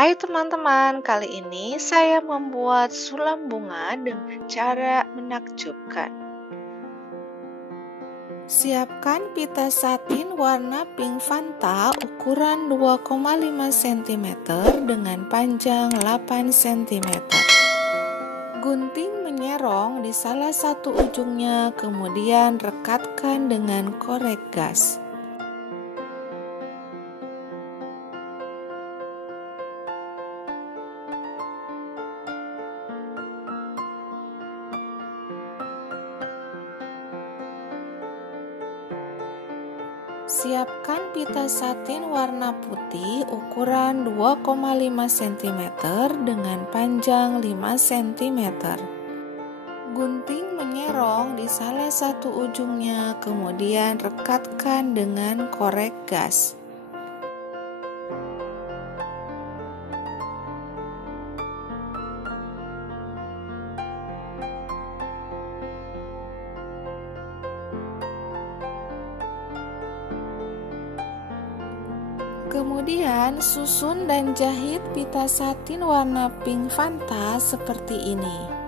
Hai teman-teman, kali ini saya membuat sulam bunga dengan cara menakjubkan. Siapkan pita satin warna pink Fanta ukuran 2,5 cm dengan panjang 8 cm. Gunting menyerong di salah satu ujungnya, kemudian rekatkan dengan korek gas. Siapkan pita satin warna putih ukuran 2,5 cm dengan panjang 5 cm. Gunting menyerong di salah satu ujungnya, kemudian rekatkan dengan korek gas. Kemudian susun dan jahit pita satin warna pink Fanta seperti ini.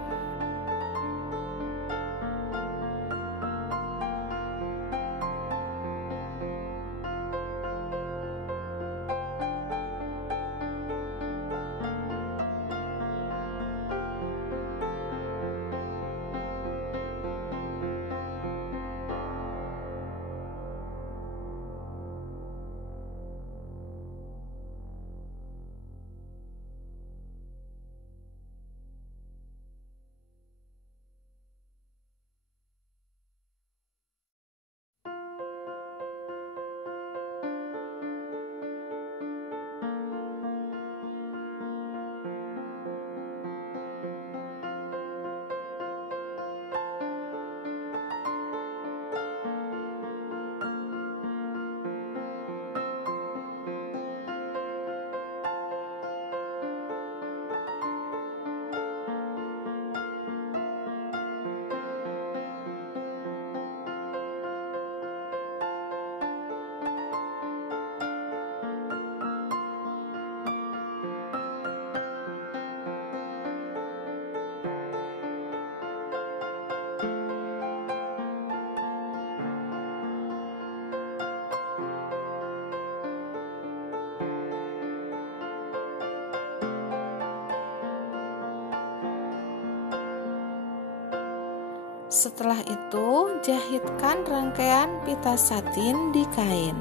Setelah itu, jahitkan rangkaian pita satin di kain.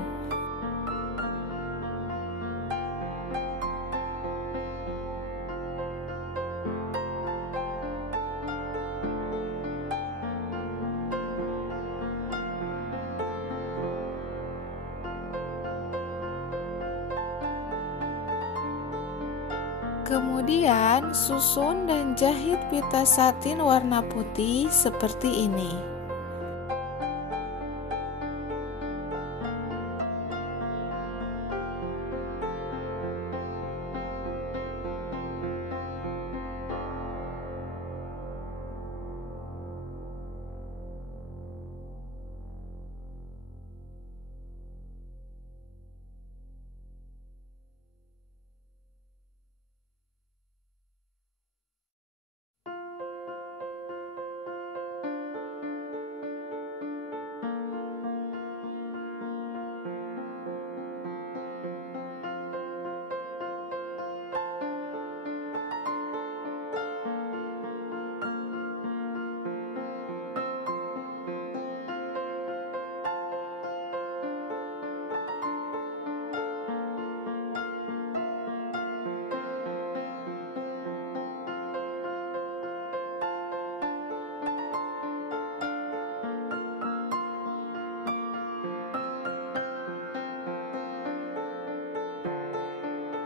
Kemudian susun dan jahit pita satin warna putih seperti ini.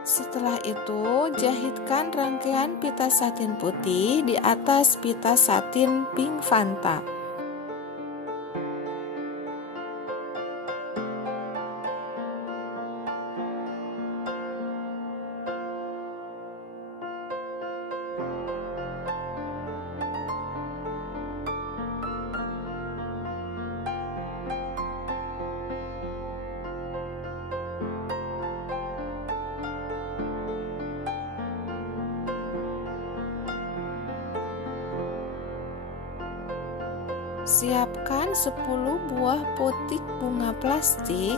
Setelah itu, jahitkan rangkaian pita satin putih di atas pita satin pink Fanta. Siapkan 10 buah putik bunga plastik.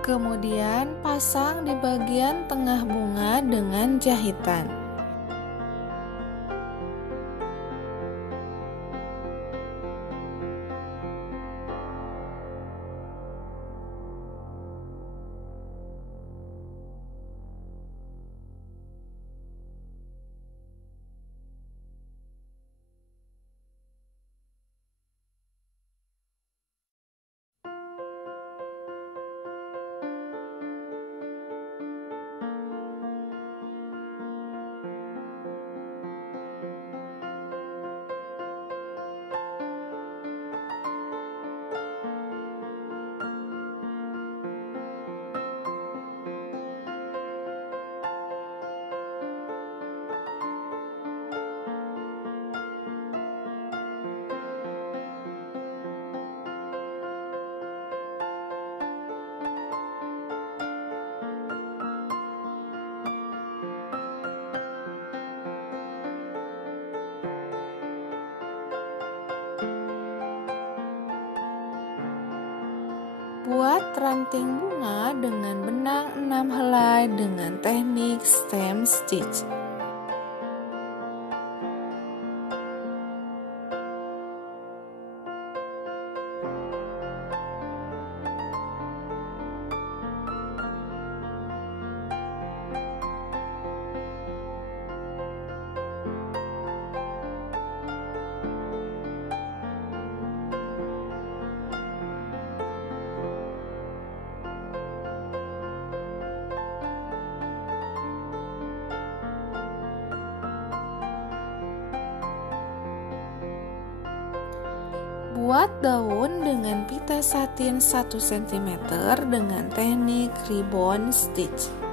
Kemudian pasang di bagian tengah bunga dengan jahitan. Buat ranting bunga dengan benang 6 helai dengan teknik stem stitch. Buat daun dengan pita satin 1 cm dengan teknik ribbon stitch.